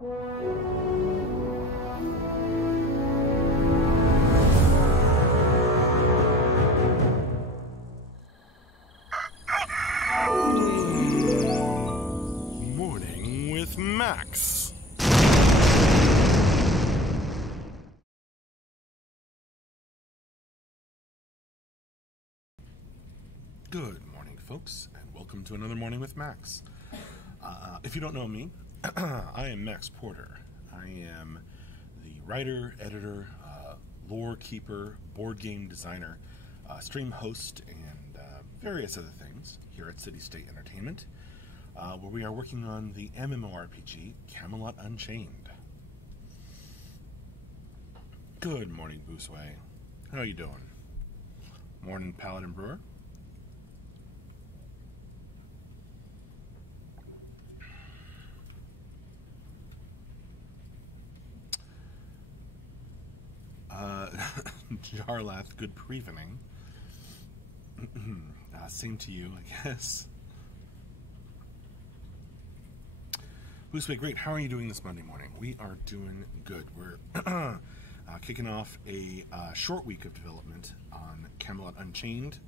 Morning with Max. Good morning, folks, and welcome to another Morning with Max. If you don't know me, I am Max Porter. I am the writer, editor, lore keeper, board game designer, stream host, and various other things here at City State Entertainment, where we are working on the MMORPG Camelot Unchained. Good morning, Boosway. How you doing? Morning, Paladin Brewer. Jarlath, good pre-evening. Same to you, I guess. Boosway, great. How are you doing this Monday morning? We are doing good. We're kicking off a short week of development on Camelot Unchained,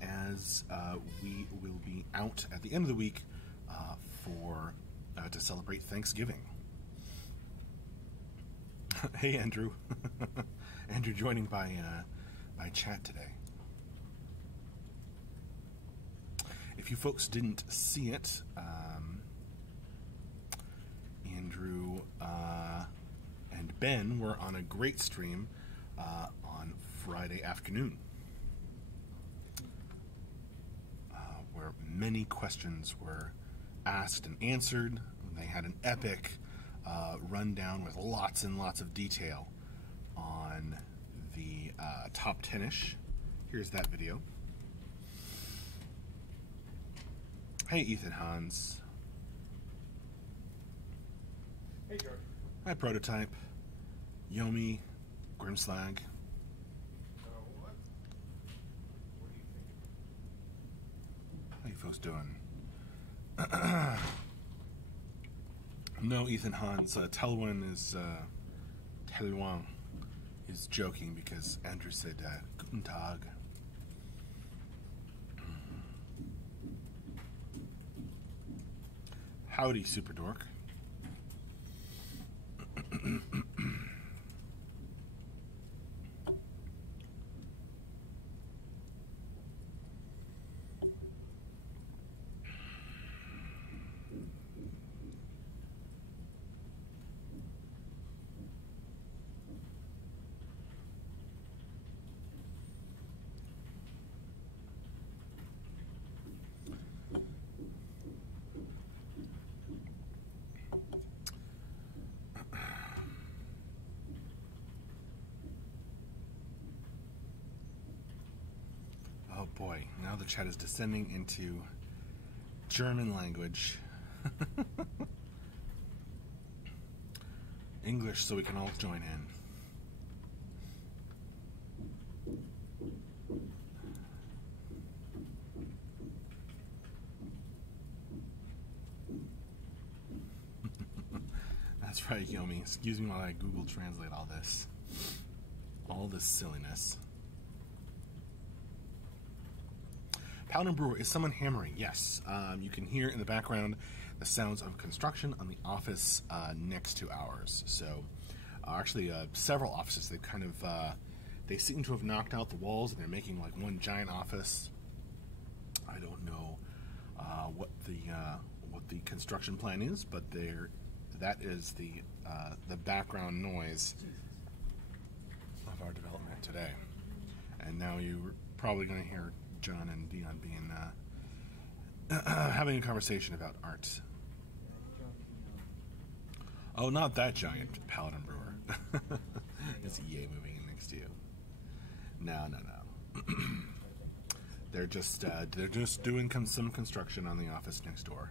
as we will be out at the end of the week to celebrate Thanksgiving. Hey, Andrew. Andrew joining by chat today. If you folks didn't see it, Andrew and Ben were on a great stream on Friday afternoon, where many questions were asked and answered. They had an epic rundown with lots and lots of detail on the top 10-ish. Here's that video. Hey, Ethan Hans. Hey, George. Hi, Prototype. Yomi. Grimslag. What? What do you think? How you folks doing? No, Ethan Hans. Telwan is joking because Andrew said Guten Tag. Howdy, Super Dork. Oh boy, now the chat is descending into German language. English so we can all join in. That's right, Yomi. Excuse me while I Google translate all this silliness. Paladin Brewer, is someone hammering? Yes. You can hear in the background the sounds of construction on the office next to ours. So, actually, several offices. They've kind of they seem to have knocked out the walls, and they're making like one giant office. I don't know what the construction plan is, but that is the background noise of our development today. And now you're probably going to hear John and Dion being having a conversation about art. Oh, not that giant, Paladin Brewer. It's Yay moving in next to you. No. They're just doing some construction on the office next door,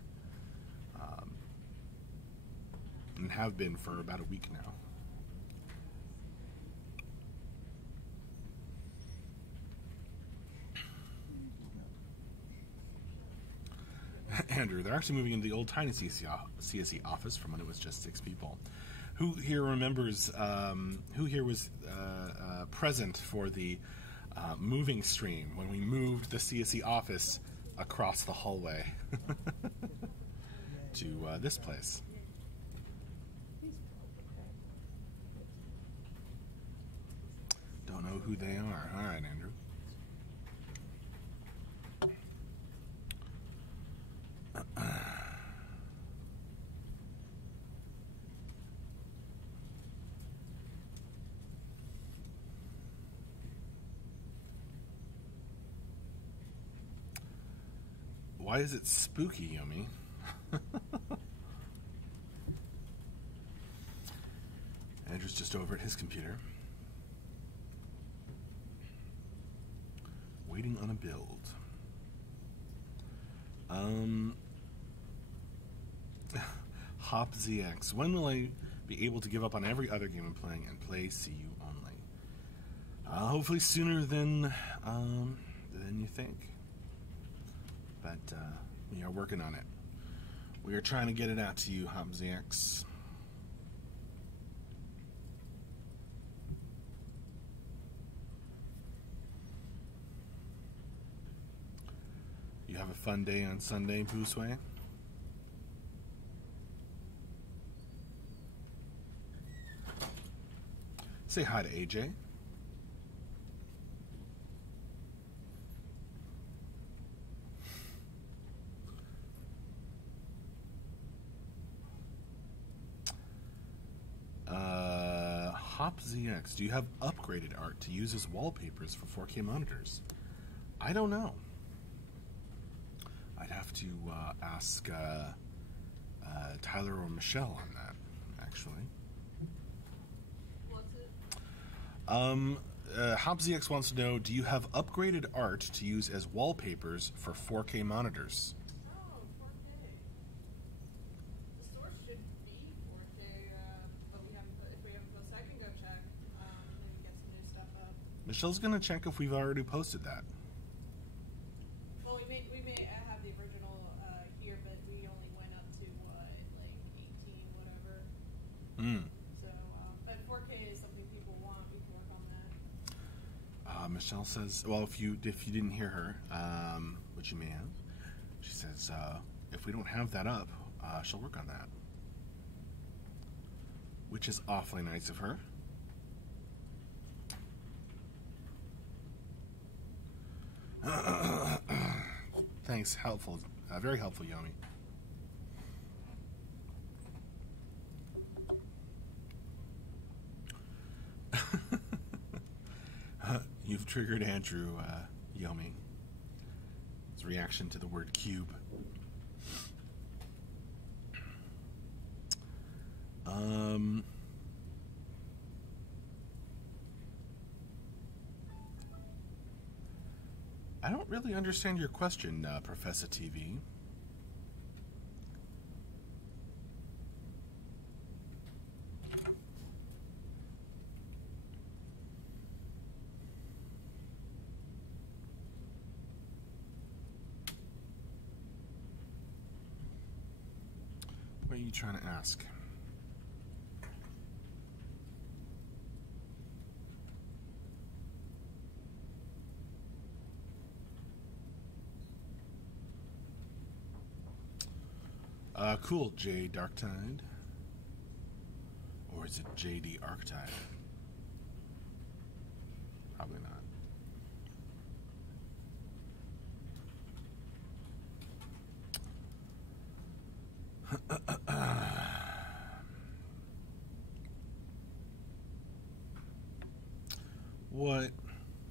and have been for about a week now. Andrew, they're actually moving into the old tiny CSE office from when it was just 6 people. Who here remembers, who here was present for the moving stream when we moved the CSE office across the hallway to this place? Don't know who they are. All right, Andrew. Why is it spooky, Yomi? Andrew's just over at his computer, waiting on a build. Hop ZX. When will I be able to give up on every other game I'm playing and play CU only? Hopefully sooner than you think. But we are working on it. We are trying to get it out to you, Hop ZX. You have a fun day on Sunday, Boosway? Say hi to AJ. Hop ZX, do you have upgraded art to use as wallpapers for 4K monitors? I don't know. I'd have to ask Tyler or Michelle on that, actually. What's it? Hop ZX wants to know, do you have upgraded art to use as wallpapers for 4K monitors? Oh, 4K. The source should be 4K, but we haven't put, if we haven't posted, I can go check, maybe get some new stuff up. Michelle's going to check if we've already posted that. Well, we may have the original here, but we only went up to what, like 18, whatever. So, but 4K is something people want. We can work on that. Michelle says, well, if you didn't hear her, which you may have, she says, if we don't have that up, she'll work on that. Which is awfully nice of her. Thanks, helpful, very helpful, Yomi. You've triggered Andrew, Yomi. His reaction to the word cube. I don't really understand your question, Professor TV. What are you trying to ask? Cool, J Darktide. Or is it JD Arctide? Probably not.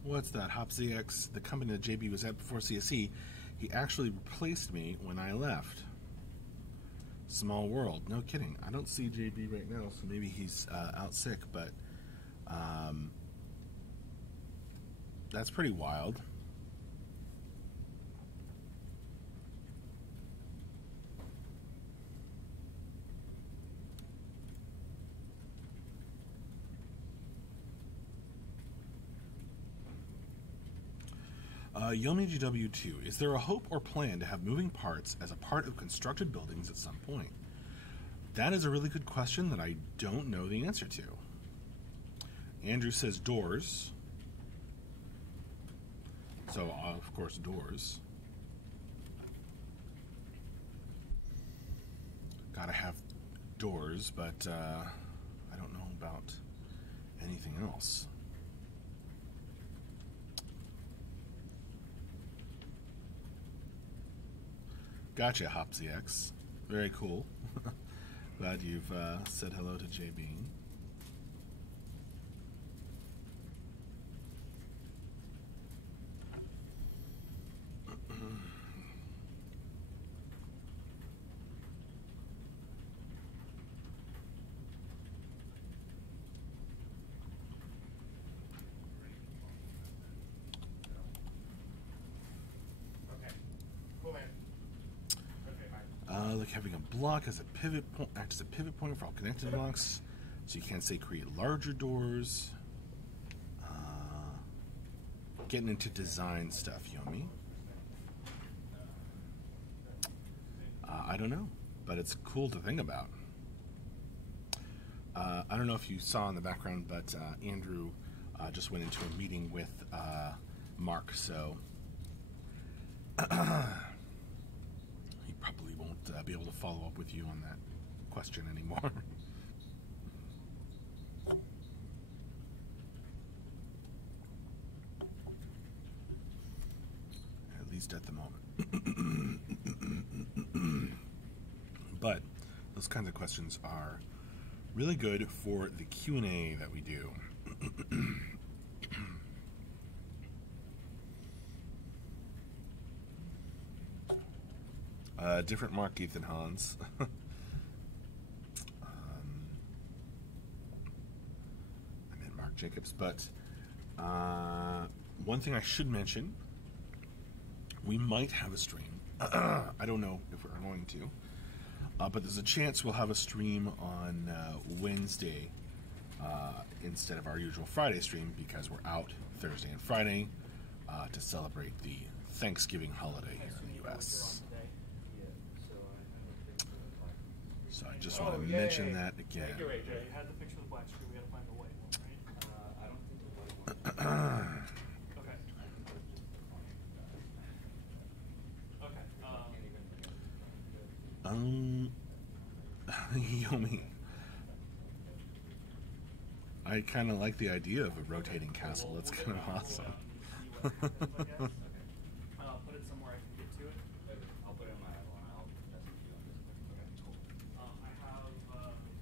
What's that? HopZX, the company that JB was at before CSE, he actually replaced me when I left. Small world. No kidding. I don't see JB right now, so maybe he's out sick, but that's pretty wild. Yomi GW2, is there a hope or plan to have moving parts as a part of constructed buildings at some point? That is a really good question that I don't know the answer to. Andrew says doors. So, of course, doors. Gotta have doors, but I don't know about anything else. Gotcha, HopsyX. Very cool. Glad you've said hello to JB. Like having a block as a pivot point, acts as a pivot point for all connected blocks. So you can't say create larger doors. Getting into design stuff, Yomi. I don't know, but it's cool to think about. I don't know if you saw in the background, but Andrew just went into a meeting with Mark, so he probably won't be able to follow up with you on that question anymore. At least at the moment. But those kinds of questions are really good for the Q&A that we do. Different Mark, Ethan Hans. I meant Mark Jacobs, but one thing I should mention, we might have a stream. I don't know if we're going to, but there's a chance we'll have a stream on Wednesday instead of our usual Friday stream, because we're out Thursday and Friday to celebrate the Thanksgiving holiday here in the U.S. So I just want to mention that again. Thank you, AJ. You had the picture of the black screen. We got to find the white one, right? I don't think the white one. Okay. Yomi. I kind of like the idea of a rotating castle. That's kind of awesome. Put it somewhere I can get to it. I'll put it on my iPhone. I'll message you on this. Okay, cool. I have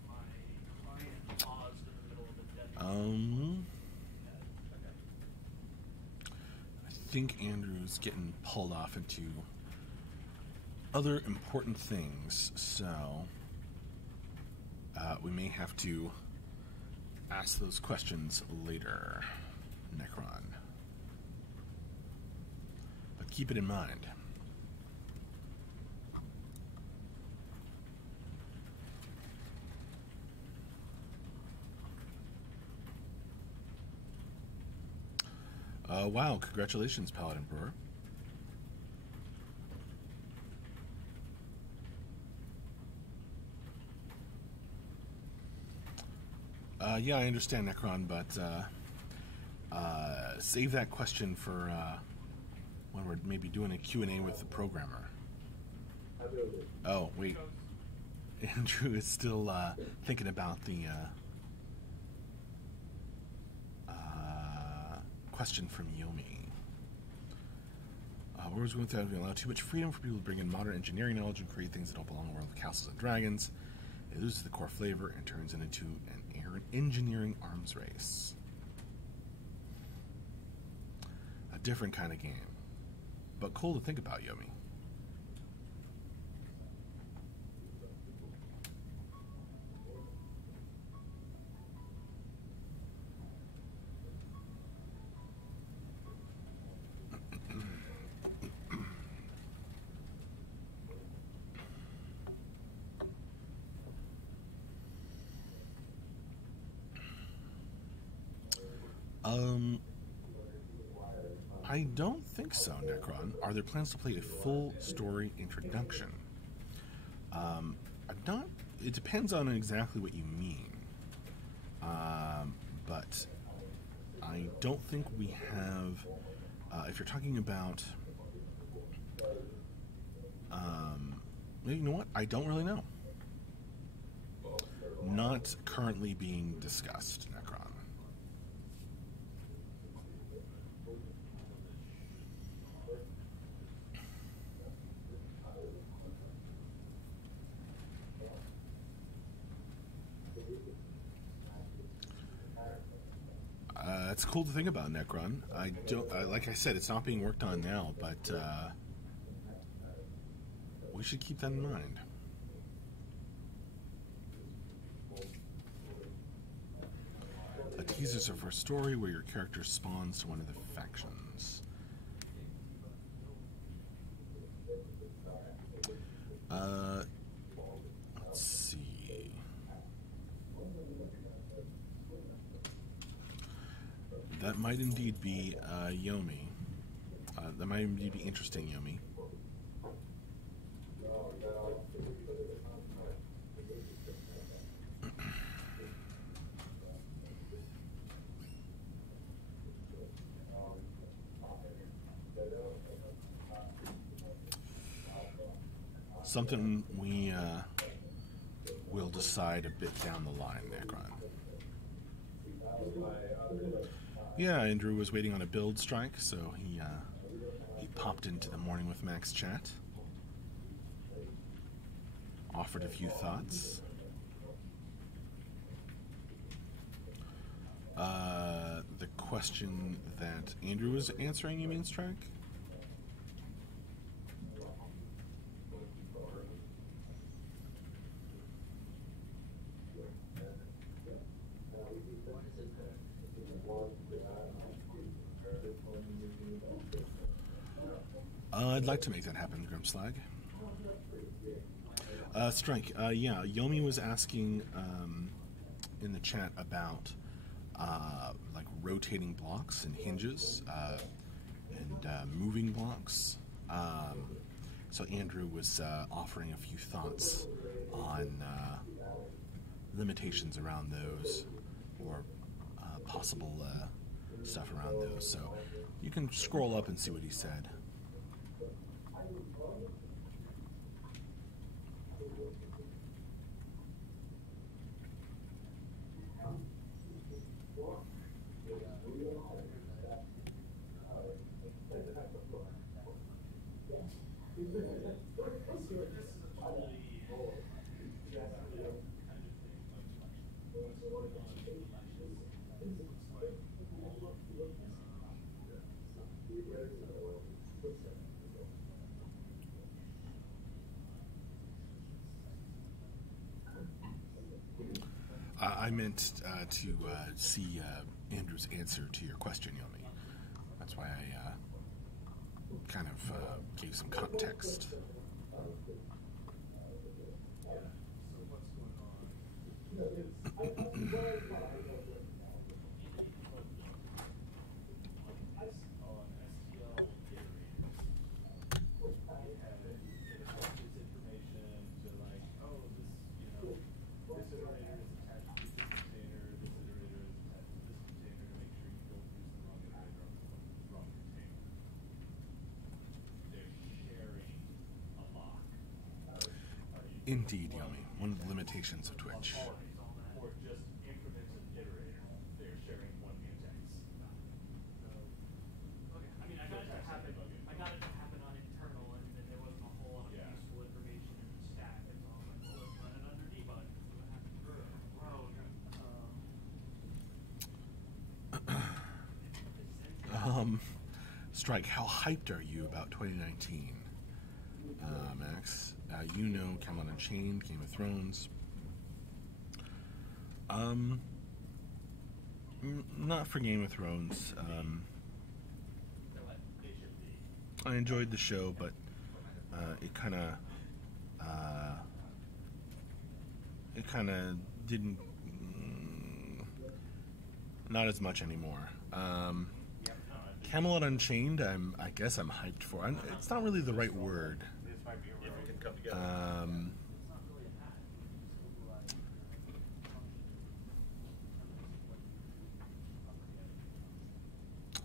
my client paused in the middle of a dead I think Andrew's getting pulled off into other important things, so we may have to ask those questions later, Necron. But keep it in mind. Wow, congratulations, Paladin Brewer. Yeah, I understand, Necron, but save that question for when we're maybe doing a Q&A with the programmer. Oh, wait. Andrew is still thinking about the question from Yomi. Where was going to allow too much freedom for people to bring in modern engineering knowledge and create things that don't belong in the world of castles and dragons. It loses the core flavor and turns it into an engineering arms race. A different kind of game, but cool to think about, Yomi. I don't think so, Necron. Are there plans to play a full story introduction? I'm not. It depends on exactly what you mean. But I don't think we have. If you're talking about, you know what? I don't really know. Not currently being discussed, Necron. That's cool to think about, Necron. I don't, like I said, it's not being worked on now, but we should keep that in mind. A teaser's of a story where your character spawns to one of the factions. Let's see. That might indeed be Yomi. That might indeed be interesting, Yomi. Something we will decide a bit down the line, Necron. Yeah, Andrew was waiting on a build strike, so he popped into the Morning with Max chat, offered a few thoughts. The question that Andrew was answering, you mean, Strike? I'd like to make that happen, Grimslag. Strike, yeah, Yomi was asking in the chat about like rotating blocks and hinges and moving blocks. So Andrew was offering a few thoughts on limitations around those, or possible stuff around those. So you can scroll up and see what he said. I meant to see Andrew's answer to your question, Yomi. That's why I kind of gave some context. Indeed, Yomi. One of the limitations of Twitch. Or just increments of iterator. They're sharing one mutex. Okay. I mean, I got it to happen on internal, and then there wasn't a whole lot of useful information in the stack, and so I was like, well, let's run it under debug. So what happened? Strike, how hyped are you about 2019? Max, you know Camelot Unchained, Game of Thrones. Not for Game of Thrones. I enjoyed the show, but it kind of didn't, not as much anymore. Camelot Unchained, I guess I'm hyped for. It's not really the right word. If it can come together.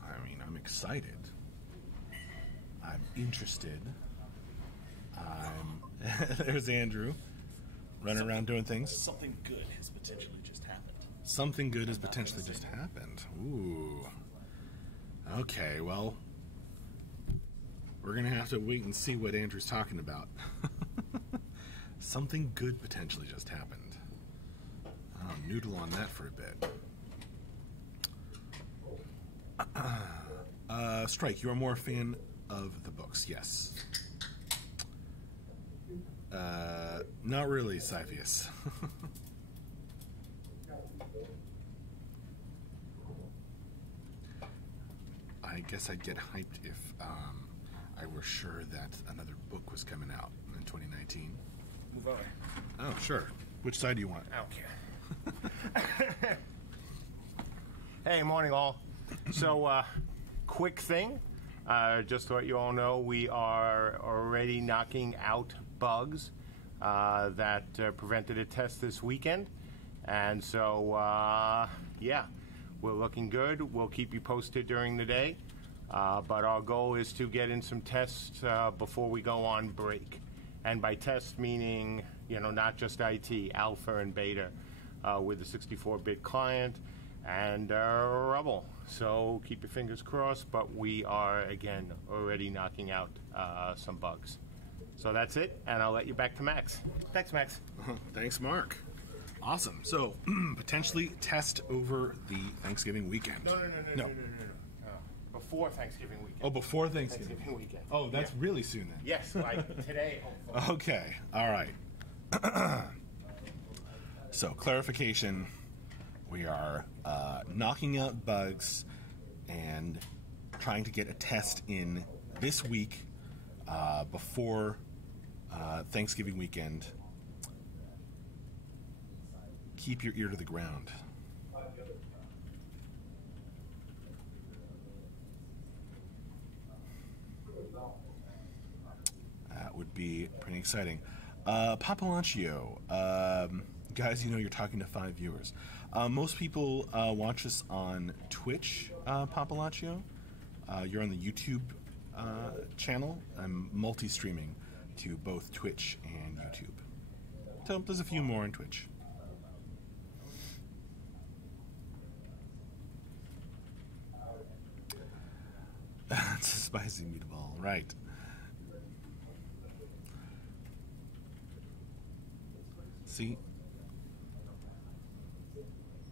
I mean, I'm excited. I'm interested. There's Andrew, running around doing things. Something good has potentially just happened. Something good has potentially just happened. Ooh. Okay, well, we're going to have to wait and see what Andrew's talking about. Something good potentially just happened. I'll noodle on that for a bit. Strike, you are more a fan of the books, yes. Not really, Cyphius. I guess I'd get hyped if I were sure that another book was coming out in 2019. Move on. Oh, sure. Which side do you want? I don't care. Hey, morning all. So, quick thing. Just to let you all know, we are already knocking out bugs that prevented a test this weekend. And so, yeah, we're looking good. We'll keep you posted during the day. But our goal is to get in some tests before we go on break. And by test, meaning, you know, not just IT, alpha and beta with the 64-bit client and Rebel. So keep your fingers crossed, but we are, again, already knocking out some bugs. So that's it, and I'll let you back to Max. Thanks, Max. Thanks, Mark. Awesome. So, potentially test over the Thanksgiving weekend. No. Before Thanksgiving weekend. Oh, before Thanksgiving. Weekend. Oh, that's really soon then. Yes, like today, hopefully. Okay. All right. So, clarification. We are knocking out bugs and trying to get a test in this week before Thanksgiving weekend. Keep your ear to the ground. That would be pretty exciting. Papalancio, guys, you know you're talking to 5 viewers. Most people watch us on Twitch, Papalancio. You're on the YouTube channel. I'm multi-streaming to both Twitch and YouTube. So there's a few more on Twitch. It's a spicy meatball, right. See?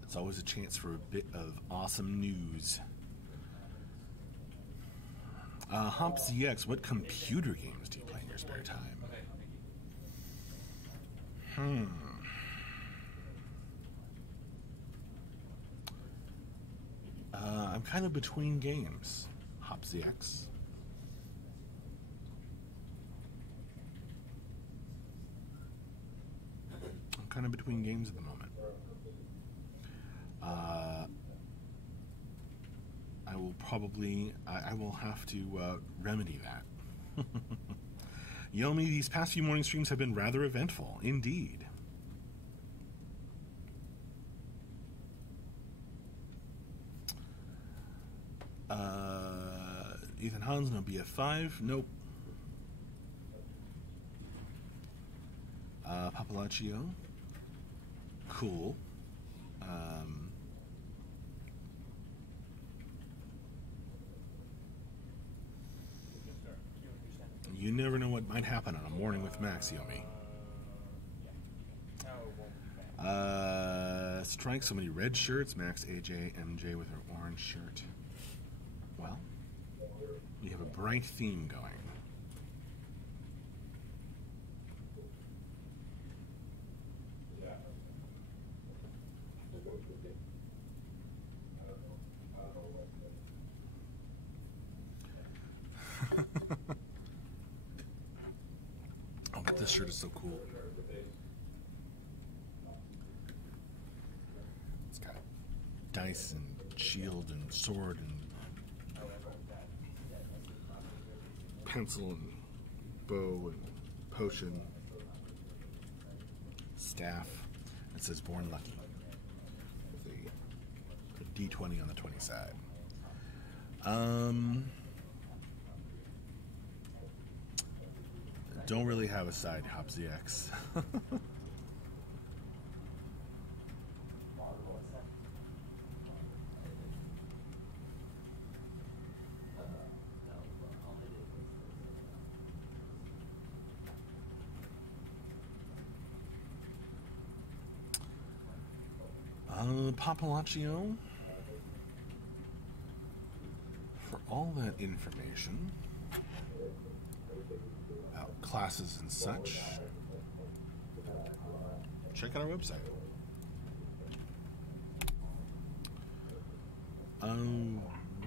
It's always a chance for a bit of awesome news. HompZX, what computer games do you play in your spare time? I'm kind of between games. HompZX. I'm kind of between games at the moment. I will probably, I will have to remedy that. Yomi, these past few morning streams have been rather eventful, indeed. Ethan Hans, no BF5, nope. Papalaccio, cool. You never know what might happen on a morning with Max, Yomi. Strike, so many red shirts. Max, AJ, MJ with her orange shirt. Well, we have a bright theme going. Oh, but this shirt is so cool. It's got dice and shield and sword and pencil and bow and potion, staff. It says born lucky with a D20 on the 20 side. Don't really have a side, Hopsy X. Papalaccio, for all that information about classes and such, check out our website.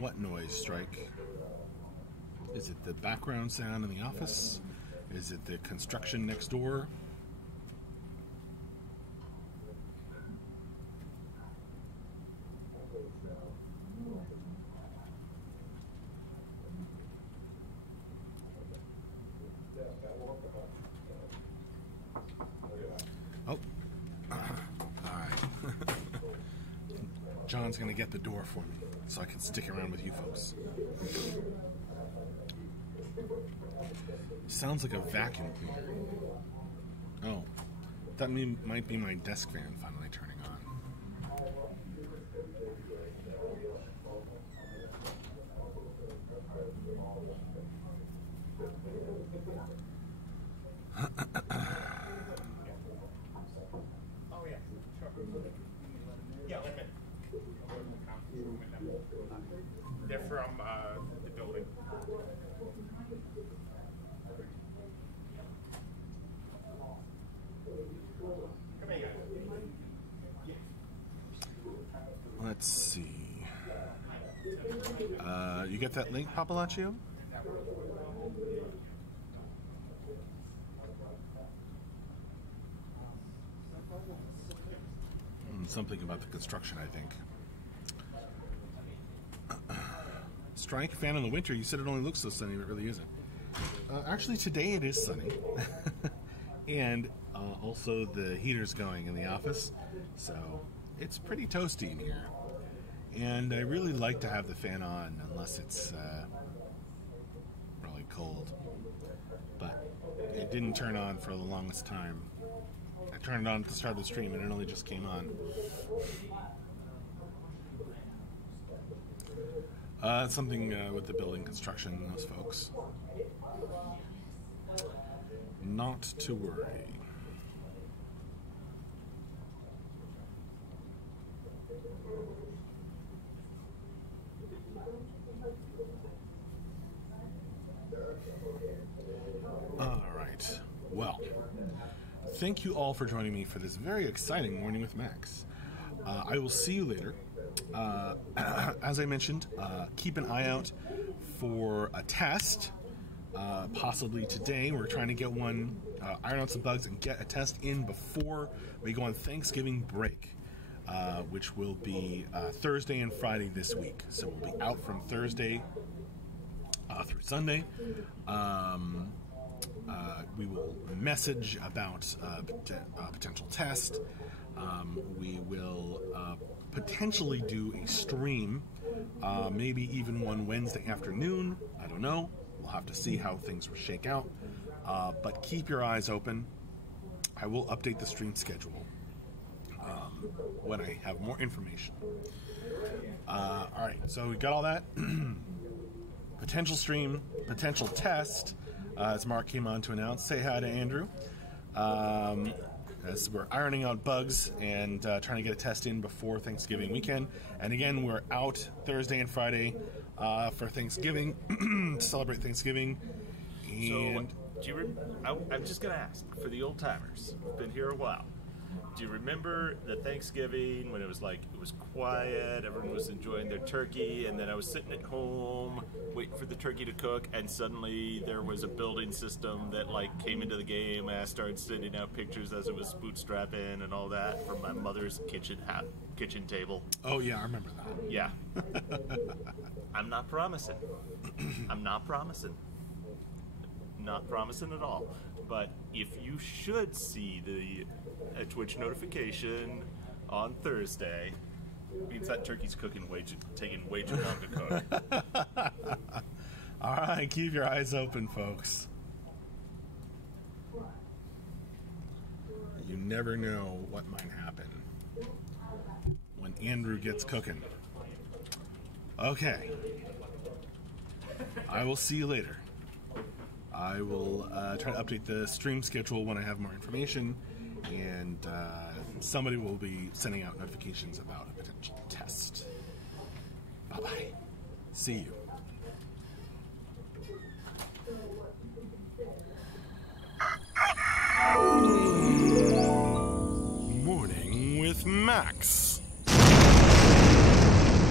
What noise, Strike? Is it the background sound in the office? Is it the construction next door? Oh, all right. John's gonna get the door for me so I can stick around with you folks. Sounds like a vacuum cleaner. Oh, that might be my desk fan finally turning on. Oh, yeah, sure. Yeah, let me. They're from the building. Come here, guys. Let's see. You get that link, Papalaccio? Something about the construction, I think. Strike, fan in the winter. You said it only looks so sunny, but it really isn't. Actually, today it is sunny. And also the heater's going in the office, so it's pretty toasty in here. And I really like to have the fan on unless it's really cold. But it didn't turn on for the longest time. I turned it on at the start of the stream and it only just came on. Something with the building construction, those folks. Not to worry. All right. Well, thank you all for joining me for this very exciting morning with Max. I will see you later. As I mentioned, keep an eye out for a test, possibly today. We're trying to get one, iron out some bugs and get a test in before we go on Thanksgiving break, which will be Thursday and Friday this week. So we'll be out from Thursday through Sunday. We will message about potential test. We will potentially do a stream, maybe even one Wednesday afternoon. I don't know. We'll have to see how things shake out. But keep your eyes open. I will update the stream schedule when I have more information. All right, so we got all that. Potential stream, potential test, as Mark came on to announce. Say hi to Andrew. As we're ironing out bugs and trying to get a test in before Thanksgiving weekend. And again, we're out Thursday and Friday for Thanksgiving, to celebrate Thanksgiving. And So, do you I'm just going to ask, for the old timers, who've been here a while, do you remember the Thanksgiving when it was quiet, everyone was enjoying their turkey, and then I was sitting at home waiting for the turkey to cook, and suddenly there was a building system that came into the game, and I started sending out pictures as it was bootstrapping and all that from my mother's kitchen table. oh yeah, I remember that. Yeah. I'm not promising. I'm not promising. not promising at all. But if you should see a Twitch notification on Thursday, it means that turkey's taking way too long to cook. All right, keep your eyes open, folks. You never know what might happen when Andrew gets cooking. Okay. I will see you later. I will try to update the stream schedule when I have more information, and somebody will be sending out notifications about a potential test. Bye-bye. See you. Morning with Max.